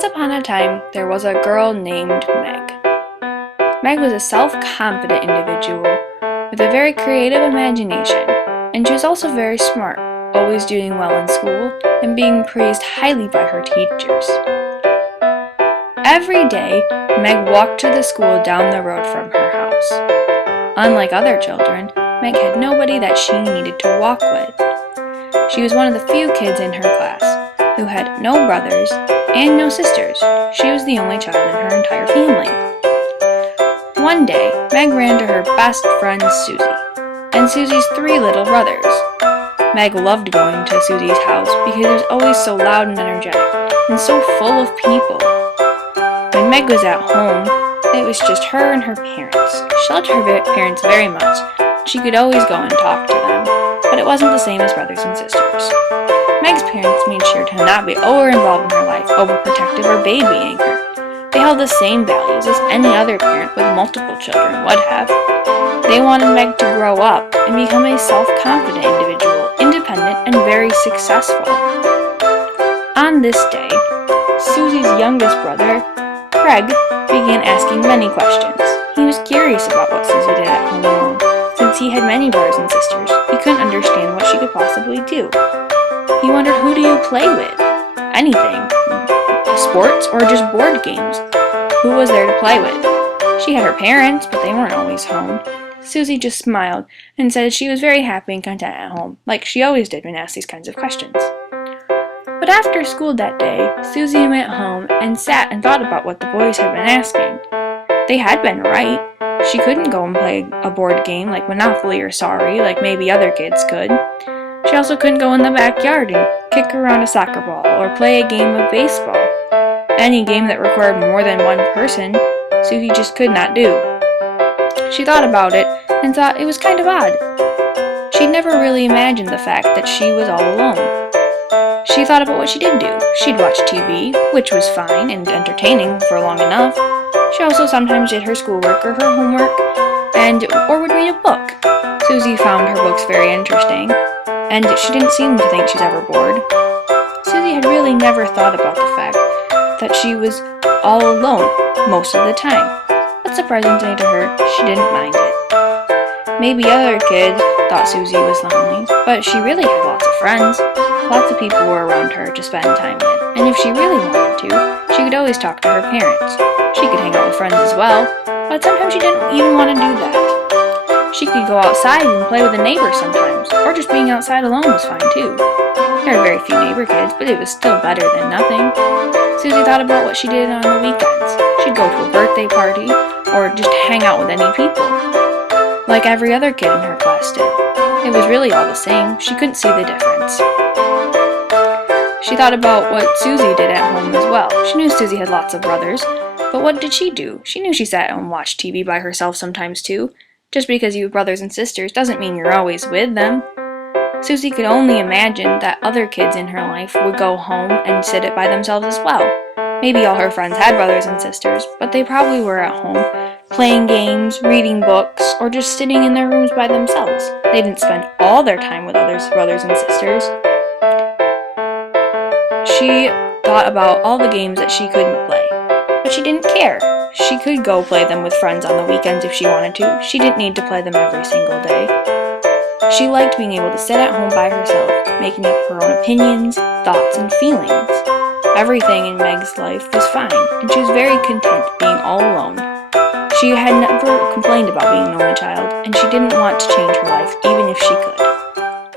Once upon a time, there was a girl named Meg. Meg was a self-confident individual with a very creative imagination, and she was also very smart, always doing well in school and being praised highly by her teachers. Every day, Meg walked to the school down the road from her house. Unlike other children, Meg had nobody that she needed to walk with. She was one of the few kids in her class who had no brothers and no sisters. She was the only child in her entire family. One day, Meg ran to her best friend Susie, and Susie's 3 little brothers. Meg loved going to Susie's house because it was always so loud and energetic, and so full of people. When Meg was at home, it was just her and her parents. She loved her parents very much. She could always go and talk to them, but it wasn't the same as brothers and sisters. Meg's parents made sure to not be over-involved in her life, overprotective, or babying her. They held the same values as any other parent with multiple children would have. They wanted Meg to grow up and become a self-confident individual, independent and very successful. On this day, Susie's youngest brother, Craig, began asking many questions. He was curious about what Susie did at home alone. Since he had many brothers and sisters, he couldn't understand what she could possibly do. He wondered, who do you play with? Anything. Sports or just board games? Who was there to play with? She had her parents, but they weren't always home. Susie just smiled and said she was very happy and content at home, like she always did when asked these kinds of questions. But after school that day, Susie went home and sat and thought about what the boys had been asking. They had been right. She couldn't go and play a board game like Monopoly or Sorry, like maybe other kids could. She also couldn't go in the backyard and kick around a soccer ball or play a game of baseball. Any game that required more than one person, Susie just could not do. She thought about it and thought it was kind of odd. She'd never really imagined the fact that she was all alone. She thought about what she did do. She'd watch TV, which was fine and entertaining for long enough. She also sometimes did her schoolwork or her homework, or would read a book. Susie found her books very interesting, and she didn't seem to think she's ever bored. Susie had really never thought about the fact that she was all alone most of the time, but surprisingly to her, she didn't mind it. Maybe other kids thought Susie was lonely, but she really had lots of friends. Lots of people were around her to spend time with, and if she really wanted to, she could always talk to her parents. She could hang out with friends as well, but sometimes she didn't even want to do that. She could go outside and play with a neighbor sometimes, or just being outside alone was fine too. There were very few neighbor kids, but it was still better than nothing. Susie thought about what she did on the weekends. She'd go to a birthday party, or just hang out with any people, like every other kid in her class did. It was really all the same. She couldn't see the difference. She thought about what Susie did at home as well. She knew Susie had lots of brothers, but what did she do? She knew she sat and watched TV by herself sometimes too. Just because you have brothers and sisters doesn't mean you're always with them. Susie could only imagine that other kids in her life would go home and sit it by themselves as well. Maybe all her friends had brothers and sisters, but they probably were at home, playing games, reading books, or just sitting in their rooms by themselves. They didn't spend all their time with others' brothers and sisters. She thought about all the games that she couldn't play, but she didn't care. She could go play them with friends on the weekends if she wanted to. She didn't need to play them every single day. She liked being able to sit at home by herself, making up her own opinions, thoughts, and feelings. Everything in Meg's life was fine, and she was very content being all alone. She had never complained about being an only child, and she didn't want to change her life even if she could.